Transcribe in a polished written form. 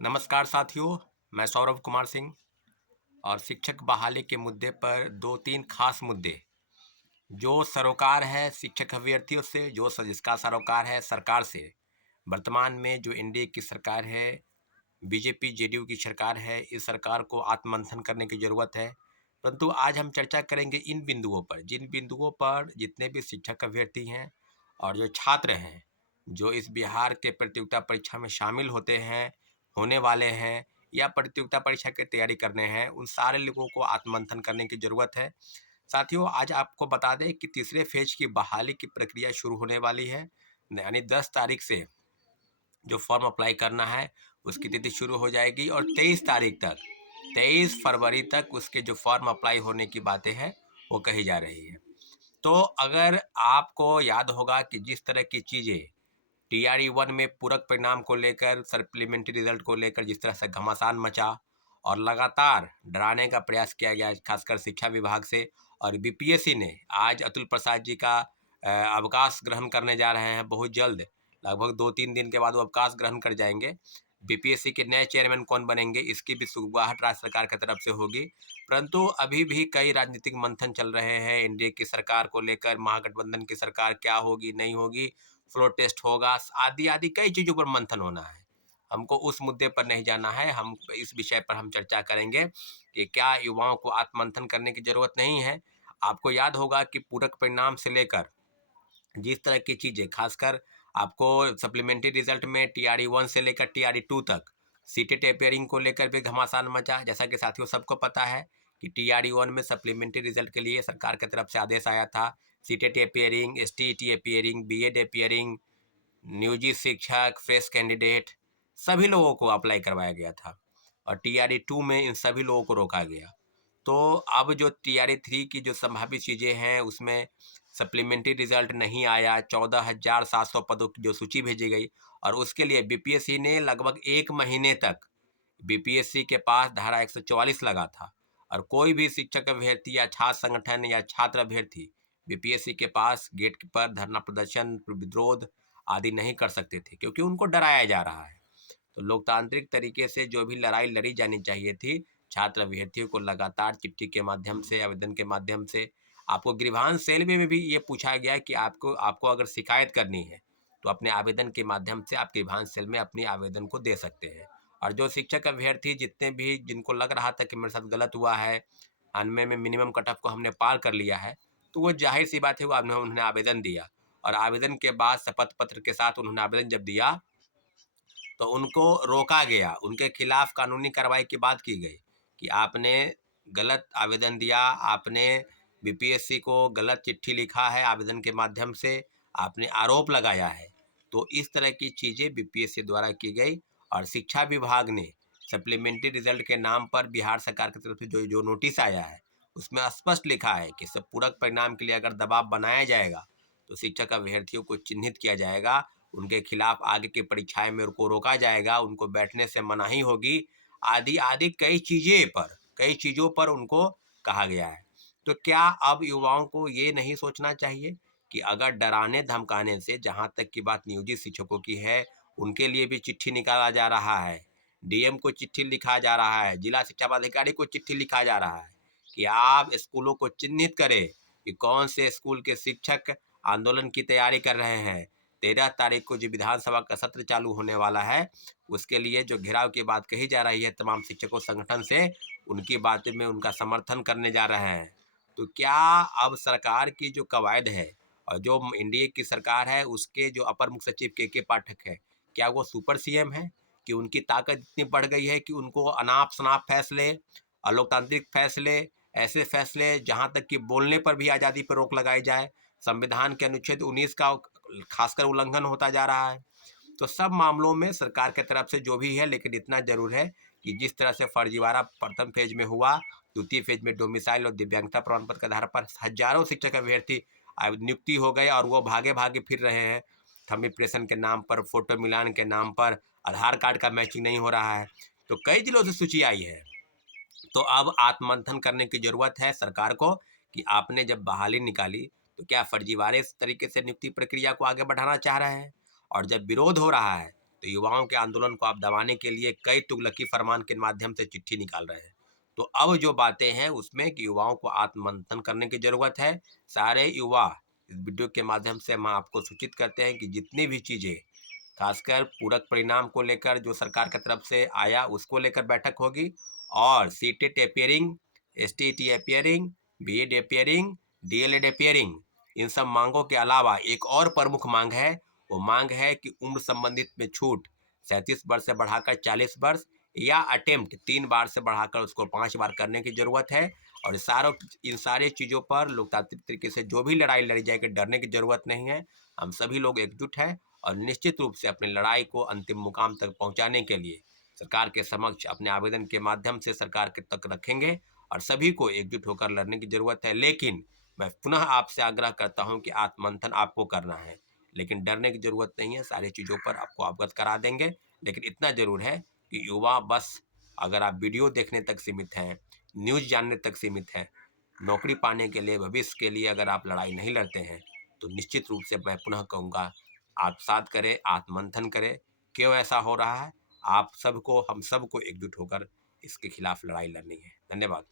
नमस्कार साथियों, मैं सौरभ कुमार सिंह और शिक्षक बहाली के मुद्दे पर 2-3 खास मुद्दे जो सरोकार है शिक्षक अभ्यर्थियों से, जिसका सरोकार है सरकार से। वर्तमान में जो एनडीए की सरकार है, बीजेपी जेडीयू की सरकार है, इस सरकार को आत्ममंथन करने की ज़रूरत है। परंतु आज हम चर्चा करेंगे इन बिंदुओं पर, जिन बिंदुओं पर जितने भी शिक्षक अभ्यर्थी हैं और जो छात्र हैं, जो इस बिहार के प्रतियोगिता परीक्षा में शामिल होते हैं, होने वाले हैं या प्रतियोगिता परीक्षा की तैयारी करने हैं, उन सारे लोगों को आत्ममंथन करने की ज़रूरत है। साथियों, आज आपको बता दें कि तीसरे फेज की बहाली की प्रक्रिया शुरू होने वाली है। यानी 10 तारीख से जो फॉर्म अप्लाई करना है उसकी तिथि शुरू हो जाएगी और 23 तारीख तक, 23 फरवरी तक उसके जो फॉर्म अप्लाई होने की बातें हैं वो कही जा रही है। तो अगर आपको याद होगा कि जिस तरह की चीज़ें टीआरई 1 में पूरक परिणाम को लेकर, सप्लीमेंट्री रिजल्ट को लेकर जिस तरह से घमासान मचा और लगातार डराने का प्रयास किया गया, खासकर शिक्षा विभाग से, और बीपीएससी ने आज अतुल प्रसाद जी का अवकाश ग्रहण करने जा रहे हैं बहुत जल्द। लगभग 2-3 दिन के बाद वो अवकाश ग्रहण कर जाएंगे। बीपीएससी के नए चेयरमैन कौन बनेंगे, इसकी भी सुगबुगाहट राज्य सरकार की तरफ से होगी। परंतु अभी भी कई राजनीतिक मंथन चल रहे हैं एनडीए की सरकार को लेकर। महागठबंधन की सरकार क्या होगी, नहीं होगी, फ्लोर टेस्ट होगा, आदि आदि कई चीज़ों पर मंथन होना है। हमको उस मुद्दे पर नहीं जाना है। हम इस विषय पर हम चर्चा करेंगे कि क्या युवाओं को आत्ममंथन करने की ज़रूरत नहीं है। आपको याद होगा कि पूरक परिणाम से लेकर जिस तरह की चीज़ें, खासकर आपको सप्लीमेंट्री रिजल्ट में टीआरई 1 से लेकर टीआरई 2 तक सीटेट अपेयरिंग को लेकर भी घमासान मचा। जैसा कि साथियों सबको पता है कि टीआरई 1 में सप्लीमेंट्री रिजल्ट के लिए सरकार की तरफ से आदेश आया था। CTET appearing, STET appearing, BEd appearing, नियोजित शिक्षक, फ्रेश कैंडिडेट, सभी लोगों को अप्लाई करवाया गया था और टीआरई 2 में इन सभी लोगों को रोका गया। तो अब जो टीआरई 3 की जो संभावित चीज़ें हैं उसमें सप्लीमेंट्री रिजल्ट नहीं आया, 14,700 पदों की जो सूची भेजी गई और उसके लिए बीपीएससी ने लगभग 1 महीने तक बीपीएससी के पास धारा 144 लगा था और कोई भी शिक्षक अभ्यर्थी या छात्र संगठन या छात्र अभ्यर्थी बीपीएससी के पास गेट पर धरना प्रदर्शन, विरोध आदि नहीं कर सकते थे क्योंकि उनको डराया जा रहा है। तो लोकतांत्रिक तरीके से जो भी लड़ाई लड़ी जानी चाहिए थी, छात्र अभ्यर्थियों को लगातार चिट्ठी के माध्यम से, आवेदन के माध्यम से, आपको गृभांश सेल में भी ये पूछा गया कि आपको आपको अगर शिकायत करनी है तो अपने आवेदन के माध्यम से आप गृभांश सेल में अपनी आवेदन को दे सकते हैं। और जो शिक्षक अभ्यर्थी जितने भी जिनको लग रहा था कि मेरे साथ गलत हुआ है, 98 में मिनिमम कट ऑफ को हमने पार कर लिया है, तो वो जाहिर सी बात है वो उन्होंने आवेदन दिया और आवेदन के बाद शपथ पत्र के साथ उन्होंने आवेदन जब दिया तो उनको रोका गया, उनके खिलाफ कानूनी कार्रवाई की बात की गई कि आपने गलत आवेदन दिया, आपने बीपीएससी को गलत चिट्ठी लिखा है आवेदन के माध्यम से, आपने आरोप लगाया है। तो इस तरह की चीज़ें बीपीएससी द्वारा की गई और शिक्षा विभाग ने सप्लीमेंट्री रिजल्ट के नाम पर बिहार सरकार की तरफ से जो जो नोटिस आया है उसमें स्पष्ट लिखा है कि सब पूरक परिणाम के लिए अगर दबाव बनाया जाएगा तो शिक्षक अभ्यर्थियों को चिन्हित किया जाएगा, उनके खिलाफ आगे की परीक्षाएं में उनको रोका जाएगा, उनको बैठने से मनाही होगी, आदि आदि कई चीज़ों पर उनको कहा गया है। तो क्या अब युवाओं को ये नहीं सोचना चाहिए कि अगर डराने धमकाने से, जहाँ तक की बात नियोजित शिक्षकों की है, उनके लिए भी चिट्ठी निकाला जा रहा है, डीएम को चिट्ठी लिखा जा रहा है, जिला शिक्षा पदाधिकारी को चिट्ठी लिखा जा रहा है कि आप स्कूलों को चिन्हित करें कि कौन से स्कूल के शिक्षक आंदोलन की तैयारी कर रहे हैं। 13 तारीख को जो विधानसभा का सत्र चालू होने वाला है उसके लिए जो घेराव की बात कही जा रही है तमाम शिक्षकों संगठन से, उनकी बातों में उनका समर्थन करने जा रहे हैं। तो क्या अब सरकार की जो कवायद है और जो एनडीए की सरकार है उसके जो अपर मुख्य सचिव के पाठक है, क्या वो सुपर सीएम है कि उनकी ताकत इतनी बढ़ गई है कि उनको अनाप शनाप फैसले, अलोकतांत्रिक फैसले, ऐसे फैसले जहाँ तक कि बोलने पर भी आज़ादी पर रोक लगाई जाए, संविधान के अनुच्छेद 19 का खासकर उल्लंघन होता जा रहा है। तो सब मामलों में सरकार की तरफ से जो भी है, लेकिन इतना जरूर है कि जिस तरह से फर्जीवाड़ा प्रथम फेज में हुआ, द्वितीय फेज में डोमिसाइल और दिव्यांगता प्रमाण पत्र के आधार पर हजारों शिक्षक अभ्यर्थी नियुक्ति हो गए और वो भागे भागे फिर रहे हैं। थंब इम्प्रेशन के नाम पर, फोटो मिलान के नाम पर, आधार कार्ड का मैचिंग नहीं हो रहा है। तो कई जिलों से सूची आई है। तो अब आत्ममंथन करने की जरूरत है सरकार को कि आपने जब बहाली निकाली तो क्या फर्जीवाड़े तरीके से नियुक्ति प्रक्रिया को आगे बढ़ाना चाह रहे हैं, और जब विरोध हो रहा है तो युवाओं के आंदोलन को आप दबाने के लिए कई तुगलकी फरमान के माध्यम से चिट्ठी निकाल रहे हैं। तो अब जो बातें हैं उसमें कि युवाओं को आत्ममंथन करने की जरूरत है। सारे युवा इस वीडियो के माध्यम से हम आपको सूचित करते हैं कि जितनी भी चीज़ें, खासकर पूरक परिणाम को लेकर जो सरकार की तरफ से आया उसको लेकर बैठक होगी, और CTET appearing, STT appearing, BEd appearing, DElEd appearing, इन सब मांगों के अलावा एक और प्रमुख मांग है। वो मांग है कि उम्र संबंधित में छूट 37 वर्ष से बढ़ाकर 40 वर्ष, या अटेम्प्ट 3 बार से बढ़ाकर उसको 5 बार करने की जरूरत है। और इन सारे चीज़ों पर लोकतांत्रिक तरीके से जो भी लड़ाई लड़ी जाएगी, डरने की जरूरत नहीं है। हम सभी लोग एकजुट हैं और निश्चित रूप से अपनी लड़ाई को अंतिम मुकाम तक पहुंचाने के लिए सरकार के समक्ष अपने आवेदन के माध्यम से सरकार के तक रखेंगे, और सभी को एकजुट होकर लड़ने की जरूरत है। लेकिन मैं पुनः आपसे आग्रह करता हूं कि आत्ममंथन आपको करना है, लेकिन डरने की जरूरत नहीं है। सारी चीज़ों पर आपको अवगत करा देंगे, लेकिन इतना जरूर है कि युवा बस, अगर आप वीडियो देखने तक सीमित हैं, न्यूज़ जानने तक सीमित हैं, नौकरी पाने के लिए, भविष्य के लिए अगर आप लड़ाई नहीं लड़ते हैं, तो निश्चित रूप से मैं पुनः कहूँगा, आत्मसात करें, आत्ममंथन करें। क्यों ऐसा हो रहा है? आप सबको, हम सबको एकजुट होकर इसके खिलाफ लड़ाई लड़नी है। धन्यवाद।